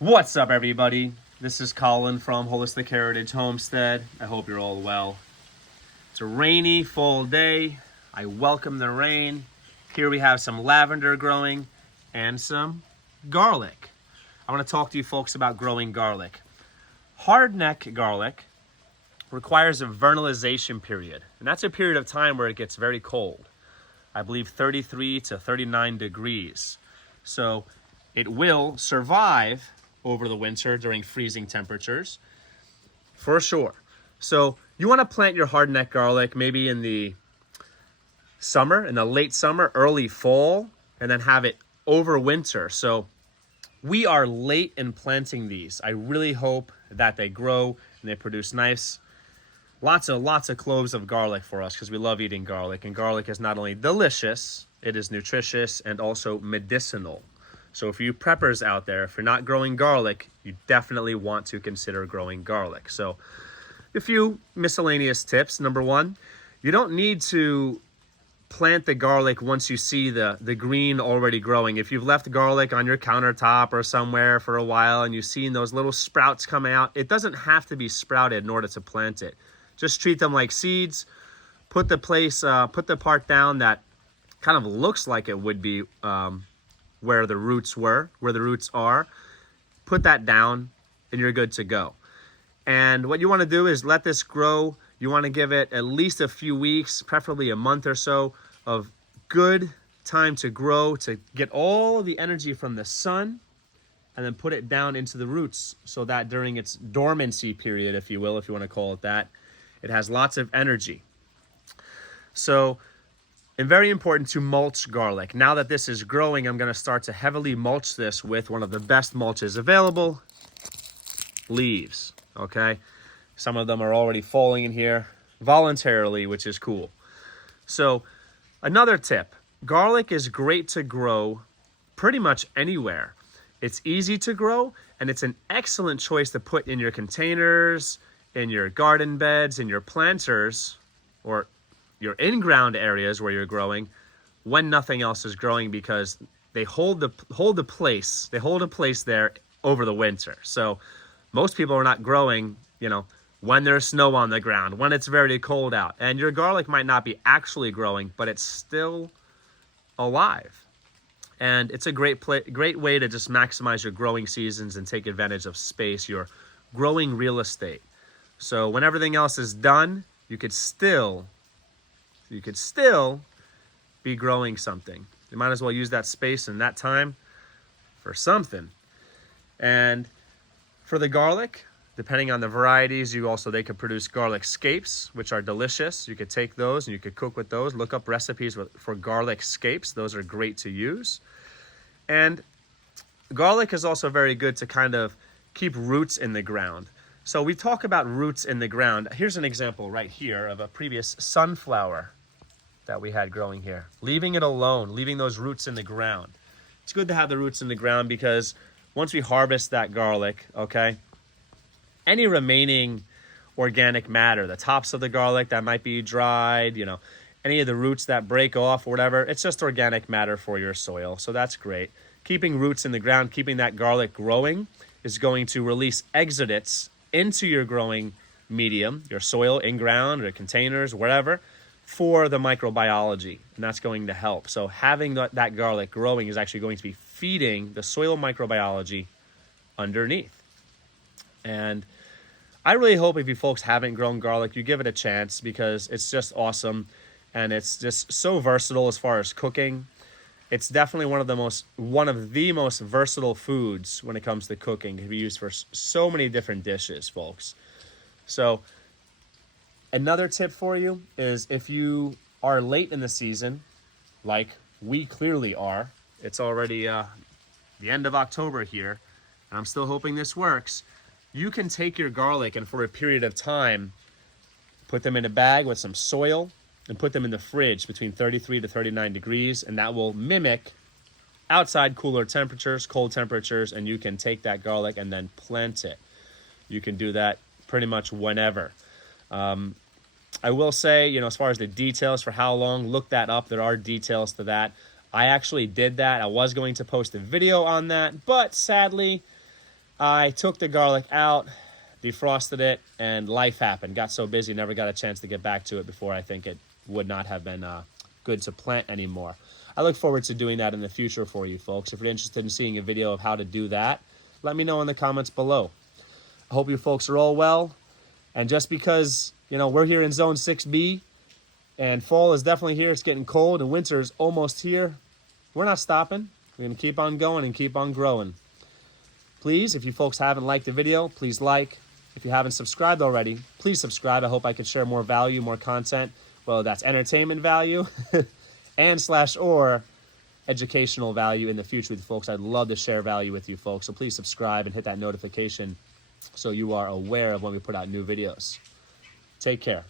What's up, everybody? This is Colin from Holistic Heritage Homestead. I hope you're all well. It's a rainy fall day. I welcome the rain. Here we have some lavender growing and some garlic. I want to talk to you folks about growing garlic. Hardneck garlic requires a vernalization period, and that's a period of time where it gets very cold. I believe 33 to 39 degrees. So it will survive over the winter during freezing temperatures, for sure. So you want to plant your hardneck garlic maybe in the summer, in the late summer, early fall, and then have it overwinter. So we are late in planting these. I really hope that they grow and they produce lots of cloves of garlic for us, because we love eating garlic. And garlic is not only delicious, it is nutritious and also medicinal. So if you preppers out there, if you're not growing garlic, you definitely want to consider growing garlic. So a few miscellaneous tips. Number one, you don't need to plant the garlic once you see the green already growing. If you've left garlic on your countertop or somewhere for a while and you've seen those little sprouts come out, it doesn't have to be sprouted in order to plant it. Just treat them like seeds. Put the part down that kind of looks like it would be where the roots are. Put that down and you're good to go. And what you want to do is let this grow. You want to give it at least a few weeks, preferably a month or so, of good time to grow, to get all the energy from the sun, and then put it down into the roots so that during its dormancy period, if you will, if you want to call it that, it has lots of energy. So, and very important to mulch garlic. Now that this is growing, I'm going to start to heavily mulch this with one of the best mulches available, leaves, okay? Some of them are already falling in here voluntarily, which is cool. So another tip, garlic is great to grow pretty much anywhere. It's easy to grow, and it's an excellent choice to put in your containers, in your garden beds, in your planters, or your in-ground areas where you're growing when nothing else is growing, because they hold a place there over the winter. So most people are not growing, when there's snow on the ground, when it's very cold out, and your garlic might not be actually growing, but it's still alive. And it's a great way to just maximize your growing seasons and take advantage of space, your growing real estate. So when everything else is done, you could still be growing something. You might as well use that space and that time for something. And for the garlic, depending on the varieties, they could produce garlic scapes, which are delicious. You could take those and you could cook with those. Look up recipes for garlic scapes. Those are great to use. And garlic is also very good to kind of keep roots in the ground. So we talk about roots in the ground. Here's an example right here of a previous sunflower that we had growing here. Leaving it alone, leaving those roots in the ground. It's good to have the roots in the ground, because once we harvest that garlic, okay, any remaining organic matter, the tops of the garlic that might be dried, any of the roots that break off or whatever, it's just organic matter for your soil. So that's great. Keeping roots in the ground, keeping that garlic growing is going to release exudates into your growing medium, your soil, in ground or containers, wherever, for the microbiology, and that's going to help. So having that garlic growing is actually going to be feeding the soil microbiology underneath. And I really hope if you folks haven't grown garlic, you give it a chance, because it's just awesome, and it's just so versatile as far as cooking. It's definitely one of the most versatile foods when it comes to cooking. It can be used for so many different dishes, folks. So another tip for you is, if you are late in the season, like we clearly are, it's already the end of October here, and I'm still hoping this works. You can take your garlic and for a period of time, put them in a bag with some soil and put them in the fridge between 33 to 39 degrees, and that will mimic outside cooler temperatures, cold temperatures, and you can take that garlic and then plant it. You can do that pretty much whenever. I will say, as far as the details for how long, look that up. There are details to that. I actually did that. I was going to post a video on that, but sadly, I took the garlic out, defrosted it, and life happened. Got so busy, never got a chance to get back to it before. I think it would not have been good to plant anymore. I look forward to doing that in the future for you folks. If you're interested in seeing a video of how to do that, let me know in the comments below. I hope you folks are all well. And just because, you know, we're here in zone 6B and fall is definitely here, it's getting cold and winter is almost here, we're not stopping. We're going to keep on going and keep on growing. Please, if you folks haven't liked the video, please like. If you haven't subscribed already, please subscribe. I hope I could share more value, more content, whether that's entertainment value and / or educational value in the future with you folks. I'd love to share value with you folks. So please subscribe and hit that notification so you are aware of when we put out new videos. Take care.